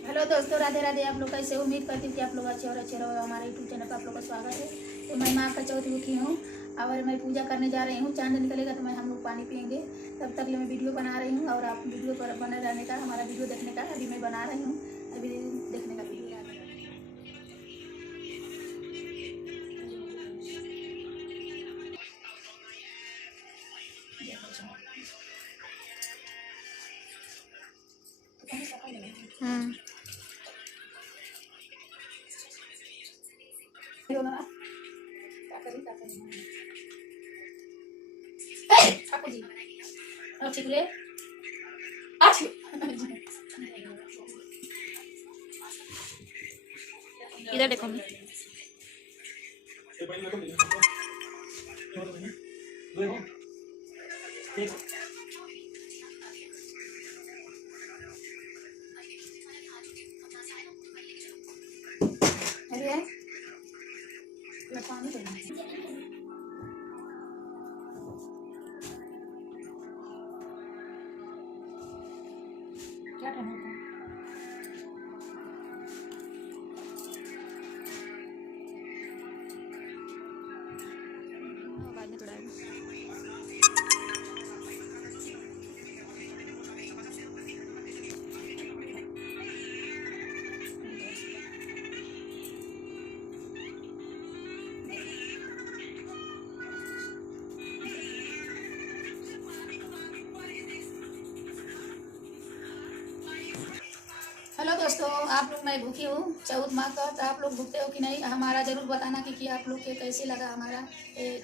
Hello दोस्तों, राधे राधे। आप लोग कैसे? उम्मीद करती हूँ कि आप लोग अच्छे और अच्छे रहो। हमारे यूट्यूब चैनल पर आप लोग का स्वागत है। तो मैं माँ का चौथ उठी हूँ और मैं पूजा करने जा रही हूँ। चांद निकलेगा तो हम लोग पानी पियेंगे। तब तक मैं वीडियो बना रही हूँ और आप वीडियो पर बने रहने का, हमारा वीडियो देखने का। अभी मैं बना रही हूँ, अभी देखने का वीडियो। इधर देखो। क्या करना है? बाद में थोड़ा हेलो दोस्तों, आप लोग, मैं भूखी हूँ चौथ माह का। तो आप लोग भूखते हो कि नहीं, हमारा ज़रूर बताना कि आप लोग के कैसे लगा हमारा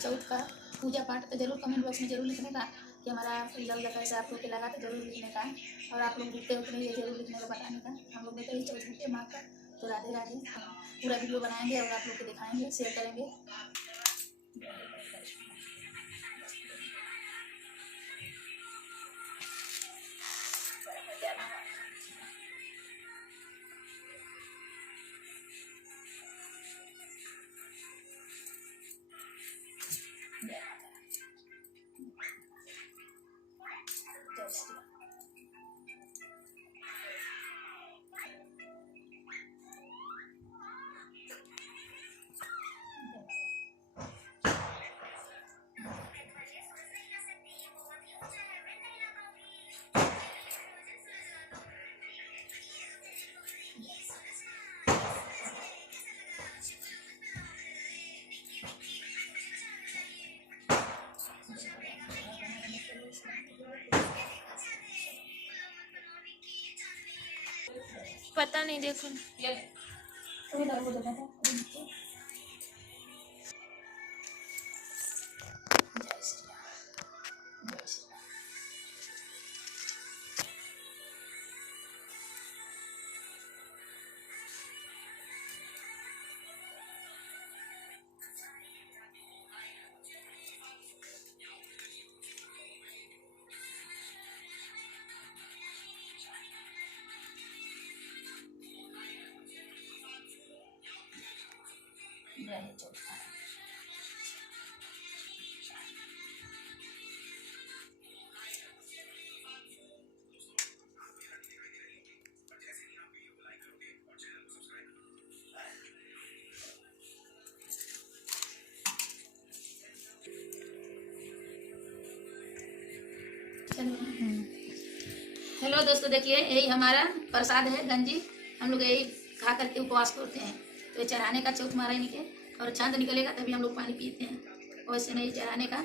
चौथ का पूजा पाठ। तो जरूर कमेंट बॉक्स में जरूर लिखने का कि हमारा लग कैसा आप लोग के लगा। तो जरूर लिखने का। और आप लोग भूखते हो कि नहीं, ये जरूर लिखने का, बताने का। हम लोग देखते ही चौथ भूखे माँ का। तो राधे राधे। पूरा वीडियो बनाएंगे और आप लोग को दिखाएंगे, शेयर करेंगे। पता नहीं, देखो हेलो दोस्तों, देखिए यही हमारा प्रसाद है गंजी। हम लोग यही खा करके उपवास करते हैं। तो ये चढ़ाने का चौथ महारानी के, और चांद निकलेगा तभी हम लोग पानी पीते हैं। वैसे नहीं चढ़ाने का,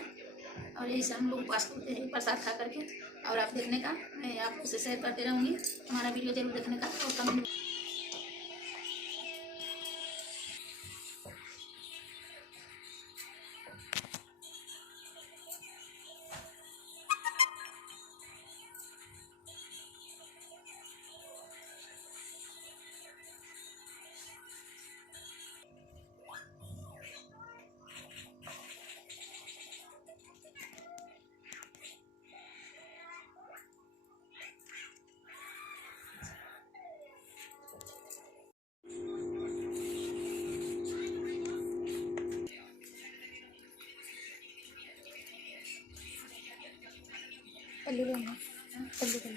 और यही से हम लोग उपवास करते हैं प्रसाद खा करके। और आप देखने का, मैं आप उससे शेयर करते रहूँगी। हमारा वीडियो जरूर देखने का और कमेंट। पल्लू पल्लू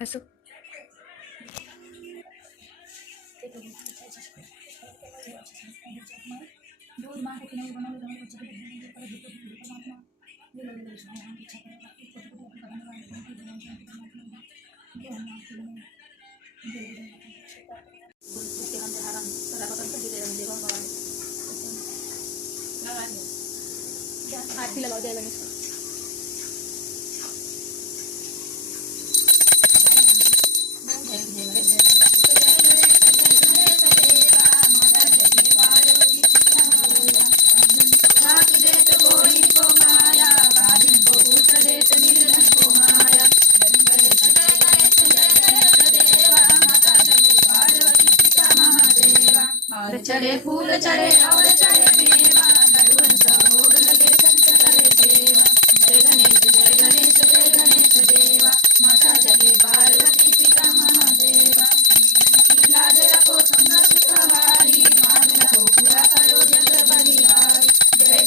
हसो दूध माँ को खिलाओ बनाओ बनाओ बच्चे को परमात्मा ये लोग इच्छा करेगा छोटे छोटे करने वाले उसके हम हरम सदा पकड़ कर दे रहे देवा भगवान लगा दो क्या आरती लगाओ जय गणेश चढ़े फूल चढ़े और चढ़े मेवा लडुअंत भोग लगे संत करे सेवा जय गणेश देवा माता जगे पार्वती पिता महादेवा लाज रखो तुम सुखवारी मांग रखो पूरा करो जग बलिहारी जय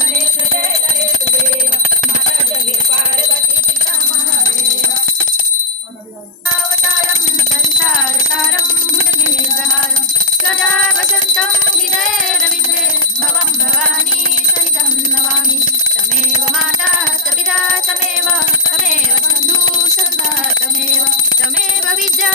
गणेश देवा माता जगे पार्वती पिता महादेवा अवतारं संसार सारं भुजगेन्द्रहारं सदा वसन्तं हृदये रविन्द्रे भवं भवानी सहितं नमामि तमेव माता पिता तमेव बन्धु सन्ता तमेव विद्या